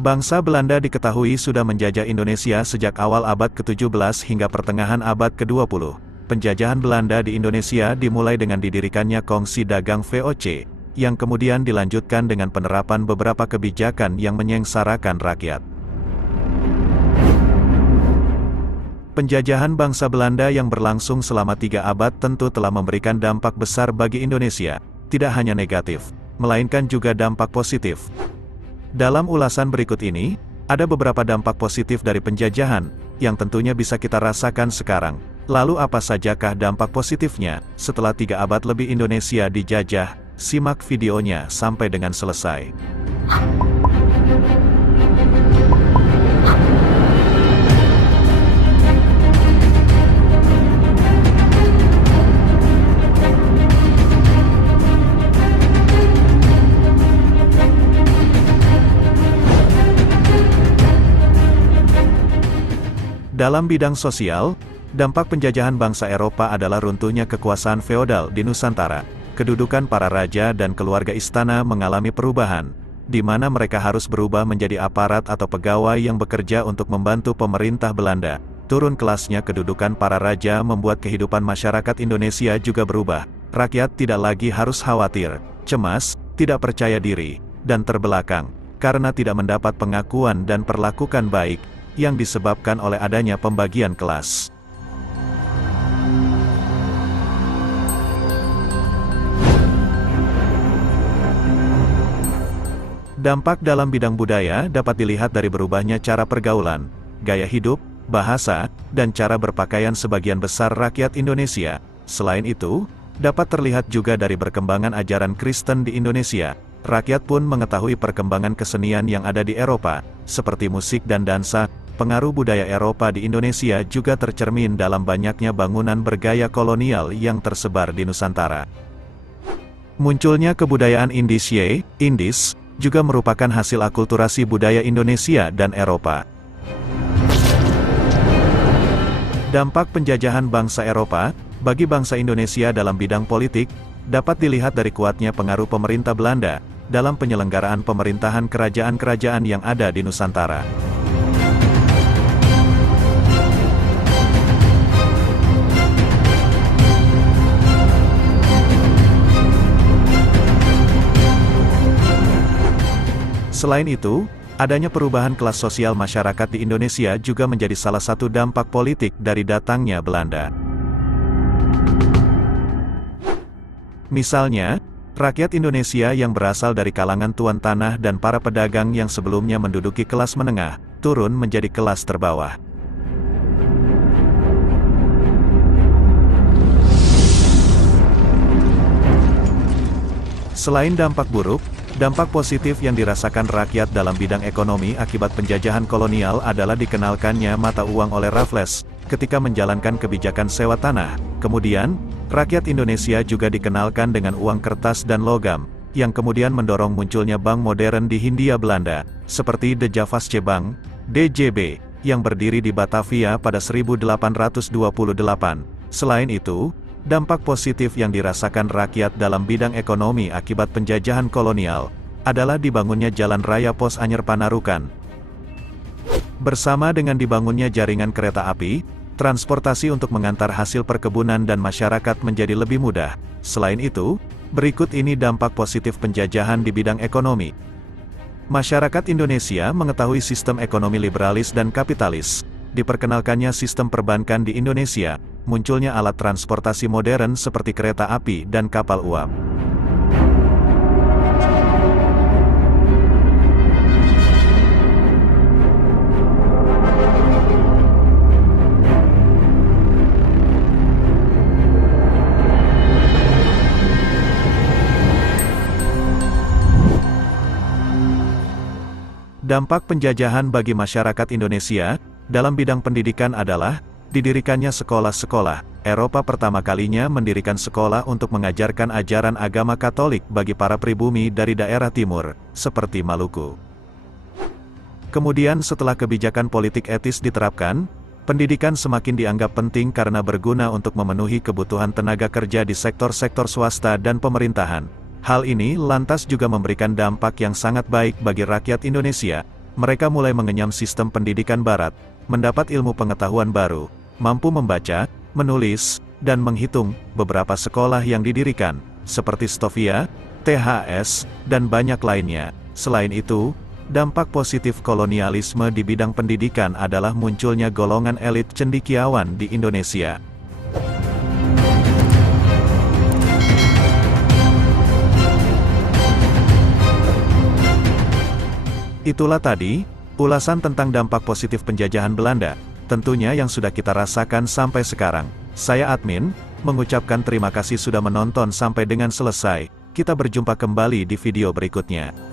Bangsa Belanda diketahui sudah menjajah Indonesia sejak awal abad ke-17 hingga pertengahan abad ke-20. Penjajahan Belanda di Indonesia dimulai dengan didirikannya Kongsi Dagang VOC, yang kemudian dilanjutkan dengan penerapan beberapa kebijakan yang menyengsarakan rakyat. Penjajahan bangsa Belanda yang berlangsung selama 3 abad tentu telah memberikan dampak besar bagi Indonesia, tidak hanya negatif, melainkan juga dampak positif. Dalam ulasan berikut ini, ada beberapa dampak positif dari penjajahan, yang tentunya bisa kita rasakan sekarang. Lalu apa sajakah dampak positifnya, setelah 3 abad lebih Indonesia dijajah? Simak videonya sampai dengan selesai. Dalam bidang sosial, dampak penjajahan bangsa Eropa adalah runtuhnya kekuasaan feodal di Nusantara. Kedudukan para raja dan keluarga istana mengalami perubahan, di mana mereka harus berubah menjadi aparat atau pegawai yang bekerja untuk membantu pemerintah Belanda. Turun kelasnya kedudukan para raja membuat kehidupan masyarakat Indonesia juga berubah. Rakyat tidak lagi harus khawatir, cemas, tidak percaya diri, dan terbelakang, karena tidak mendapat pengakuan dan perlakuan baik, yang disebabkan oleh adanya pembagian kelas. Dampak dalam bidang budaya dapat dilihat dari berubahnya cara pergaulan, gaya hidup, bahasa, dan cara berpakaian sebagian besar rakyat Indonesia. Selain itu, dapat terlihat juga dari berkembangan ajaran Kristen di Indonesia. Rakyat pun mengetahui perkembangan kesenian yang ada di Eropa, seperti musik dan dansa. Pengaruh budaya Eropa di Indonesia juga tercermin dalam banyaknya bangunan bergaya kolonial yang tersebar di Nusantara. Munculnya kebudayaan Indis, juga merupakan hasil akulturasi budaya Indonesia dan Eropa. Dampak penjajahan bangsa Eropa bagi bangsa Indonesia dalam bidang politik dapat dilihat dari kuatnya pengaruh pemerintah Belanda dalam penyelenggaraan pemerintahan kerajaan-kerajaan yang ada di Nusantara. Selain itu, adanya perubahan kelas sosial masyarakat di Indonesia juga menjadi salah satu dampak politik dari datangnya Belanda. Misalnya, rakyat Indonesia yang berasal dari kalangan tuan tanah dan para pedagang yang sebelumnya menduduki kelas menengah, turun menjadi kelas terbawah. Selain dampak buruk, dampak positif yang dirasakan rakyat dalam bidang ekonomi akibat penjajahan kolonial adalah dikenalkannya mata uang oleh Raffles ketika menjalankan kebijakan sewa tanah. Kemudian, rakyat Indonesia juga dikenalkan dengan uang kertas dan logam, yang kemudian mendorong munculnya bank modern di Hindia Belanda, seperti De Javaasche Bank, DJB, yang berdiri di Batavia pada 1828. Selain itu, dampak positif yang dirasakan rakyat dalam bidang ekonomi akibat penjajahan kolonial adalah dibangunnya Jalan Raya Pos Anyer Panarukan. Bersama dengan dibangunnya jaringan kereta api, transportasi untuk mengantar hasil perkebunan dan masyarakat menjadi lebih mudah. Selain itu, berikut ini dampak positif penjajahan di bidang ekonomi. Masyarakat Indonesia mengetahui sistem ekonomi liberalis dan kapitalis. Diperkenalkannya sistem perbankan di Indonesia, munculnya alat transportasi modern seperti kereta api dan kapal uap. Dampak penjajahan bagi masyarakat Indonesia dalam bidang pendidikan adalah didirikannya sekolah-sekolah. Eropa pertama kalinya mendirikan sekolah untuk mengajarkan ajaran agama Katolik bagi para pribumi dari daerah timur, seperti Maluku. Kemudian setelah kebijakan politik etis diterapkan, pendidikan semakin dianggap penting karena berguna untuk memenuhi kebutuhan tenaga kerja di sektor-sektor swasta dan pemerintahan. Hal ini lantas juga memberikan dampak yang sangat baik bagi rakyat Indonesia, Mereka mulai mengenyam sistem pendidikan barat, mendapat ilmu pengetahuan baru, mampu membaca, menulis, dan menghitung. Beberapa sekolah yang didirikan, seperti Stovia, THS, dan banyak lainnya. Selain itu, dampak positif kolonialisme di bidang pendidikan adalah munculnya golongan elit cendekiawan di Indonesia. Itulah tadi, ulasan tentang dampak positif penjajahan Belanda, tentunya yang sudah kita rasakan sampai sekarang. Saya admin, mengucapkan terima kasih sudah menonton sampai dengan selesai. Kita berjumpa kembali di video berikutnya.